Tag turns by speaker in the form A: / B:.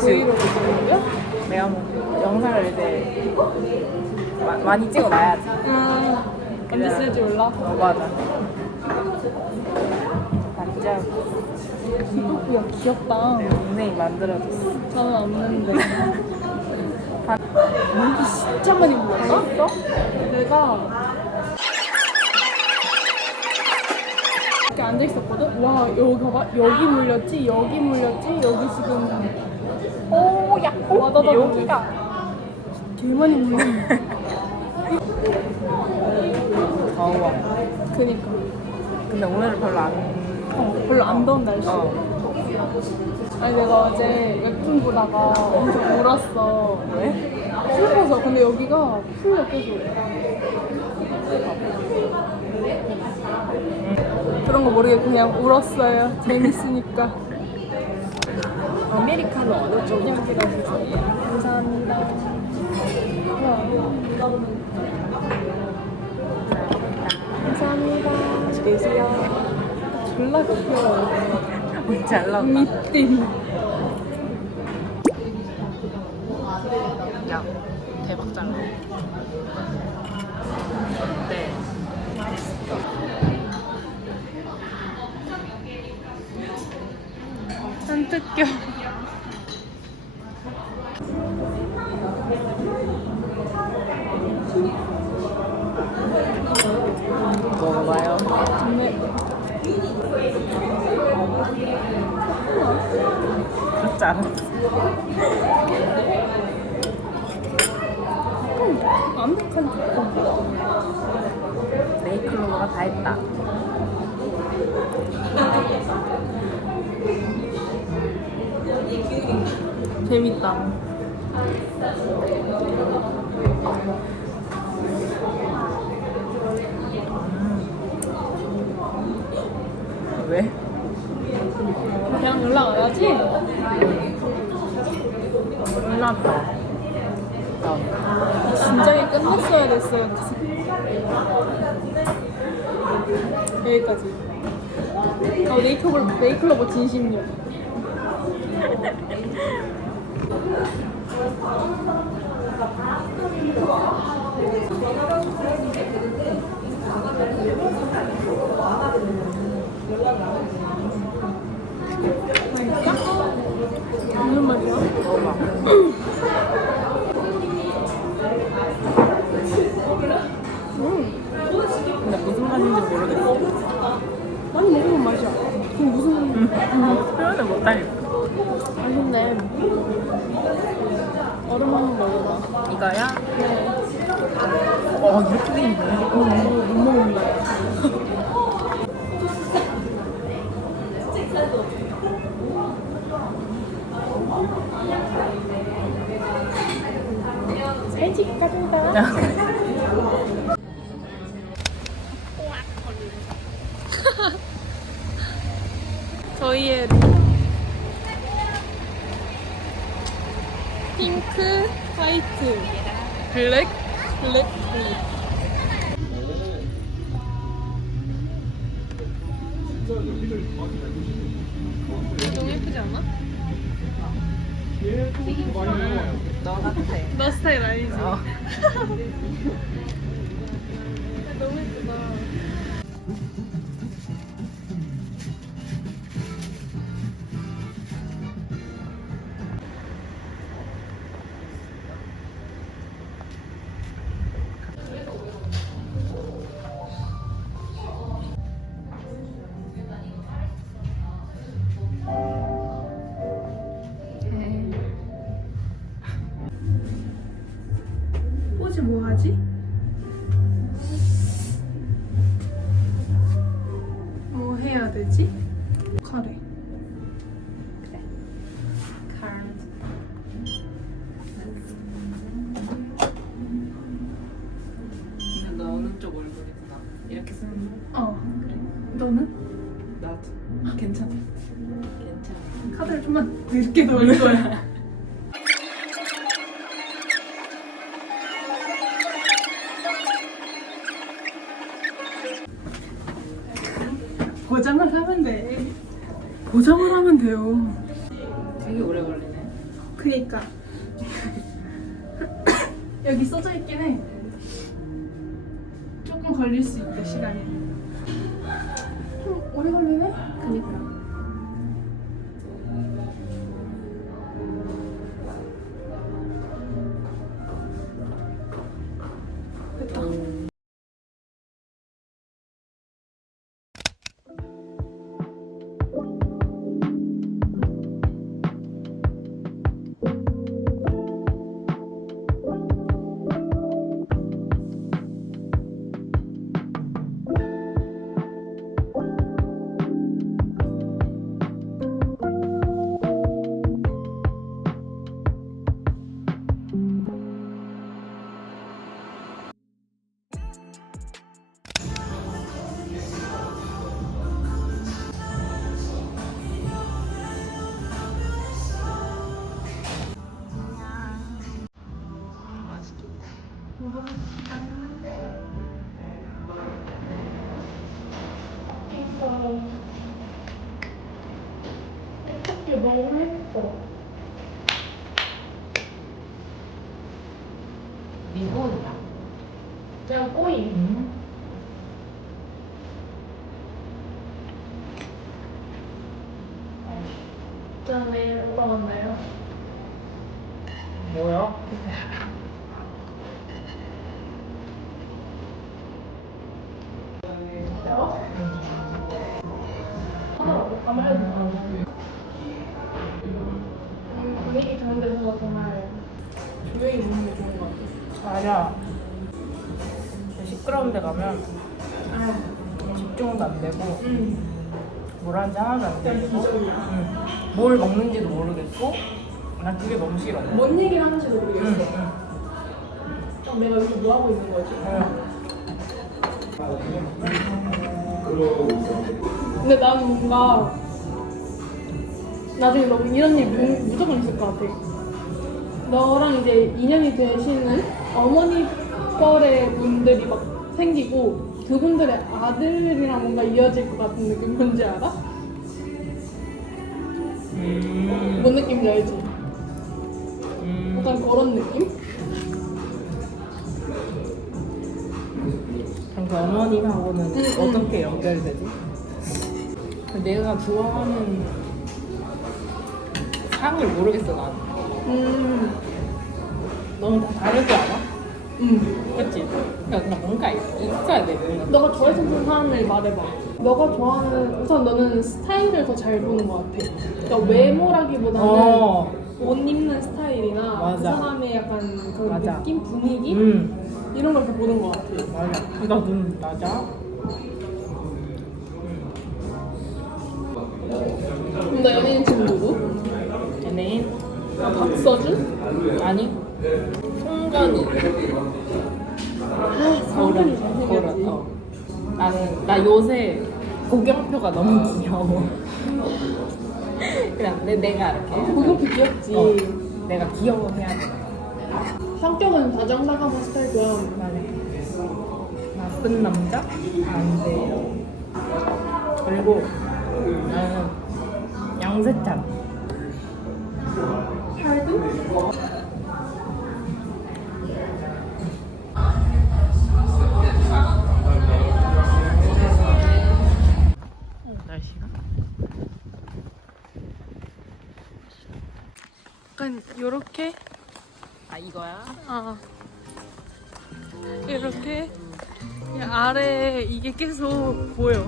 A: 브이로그 찍는
B: 내가 뭐 영상을 이제 마, 많이 찍어놔야지.
A: 아, 언제 쓸지 몰라?
B: 어, 맞아. 완전
A: 이거 귀엽다.
B: 동생이 만들어줬어.
A: 저는 없는데.
B: 반-
A: 여기 진짜 많이 물었어? 내가 이렇게 앉아 있었거든. 와 여기 봐봐. 여기 물렸지. 여기 물렸지. 여기 지금
B: 오, 야, 오,
A: 와다다다.
B: 여기가.
A: 개 많이 물렸네.
B: 더워.
A: 그니까.
B: 근데 오늘은 별로 안.
A: 어, 별로 안 더운 날씨.
B: 어.
A: 아니 내가 어제 웹툰 보다가 엄청 울었어.
B: 왜?
A: 슬퍼서. 근데 여기가 풀려 계속. 그런 거 모르겠고 그냥 울었어요. 재밌으니까.
B: 아메리카노 어느 쪽?
A: 여기다 주세요. 감사합니다. 감사합니다.
B: 맛있게 드세요.
A: 졸라 귀여워.
B: 잘 나온다.
A: 미팅.
B: 야, 대박 잘 나와. 네.
A: 안 뜯겨.
B: 먹어봐요. 그렇지 않았어.
A: 완벽한 조건.
B: 네이클로버가 다 했다.
A: 재밌다.
B: 왜?
A: 그냥 연락 안 하지?
B: 끝났다.
A: 진작에 끝냈어야 됐어요. 여기까지. 어, 네이클로버, 네이클로버 진심이
B: 먹어봐.
A: 음, 먹으면 맛이야. 그럼 무슨
B: 표현을 못하겠어.
A: 맛있네. 얼음 한번 먹어봐.
B: 이거야?
A: 네.
B: 어, 이렇게 돼 있네.
A: 어, 못 먹는다. 살집 가진다. 저희의 핑크, 화이트, 블랙, 블랙, 블랙. 너무 예쁘지 않아?
B: 너
A: 스타일 아니지? 하지? 뭐 해야 되지? 카레.
B: 근데 너 어느 쪽 얼굴이구나. 이렇게 쓰는 거?
A: 어. 그래. 너는?
B: 나도. 괜찮아. 괜찮아.
A: 카드를 좀만 늦게 넣을 거야. 여기 써져 있긴 해. 조금 걸릴 수 있대 시간이. 좀 오래 걸리네? 그니까 이게 너무 예뻐
B: 미혼이야.
A: 그냥 꼬이 짠
B: 맞아. 시끄러운 데 가면 집중도 안 되고 응뭘 하는지 하나도 안 되고 응. 뭘 먹는지도 모르겠고 난 그게 너무 싫어.
A: 뭔 얘기를 하는지도 모르겠어
B: 응, 응.
A: 그럼 내가 여기서 뭐 하고 있는 거지? 근데 나는 뭔가 나중에 너 이런 일 무- 무조건 있을 것 같아. 너랑 이제 인연이 되시는 어머니 뻘의 분들이 막 생기고 그분들의 아들이랑 뭔가 이어질 것 같은 느낌 뭔지 알아?
B: 음.
A: 뭔 느낌인지 알지?
B: 음.
A: 약간 그런 느낌?
B: 그럼 그 어머니하고는
A: 응, 응.
B: 어떻게 연결되지? 내가 좋아하는 상을 모르겠어 난.
A: 음,
B: 너무 다 다르지 않아?
A: 음.
B: 그치? 그러니까 뭔가 있- 있어야 돼 뭔가.
A: 너가 좋아했던 사람을 말해봐. 너가 좋아하는 우선 너는 스타일을 더 잘 보는 것 같아. 그러니까 외모라기보다는
B: 어.
A: 옷 입는 스타일이나 그
B: 맞아.
A: 사람의 약간 그런
B: 맞아.
A: 느낌, 분위기
B: 음.
A: 이런 걸 더 보는 것 같아.
B: 맞아. 나눈 낮아?
A: 그럼 너 연예인 지금 누구?
B: 연예인?
A: 아, 박서준?
B: 아니. 송건이.
A: 아, 성근이 잘생겼지.
B: 어. 나는 나 요새 고경표가 너무 귀여워. 그냥 내, 내가 이렇게
A: 고경표 귀엽지.
B: 어, 내가 귀여워해야 돼.
A: 성격은 다정다감한 스타일이야.
B: 맞아. 나쁜 남자? 안 돼요. 그리고 나는 양세찬.
A: 약간 요렇게
B: 아 이거야?
A: 아 이렇게 아래 이게 계속 보여.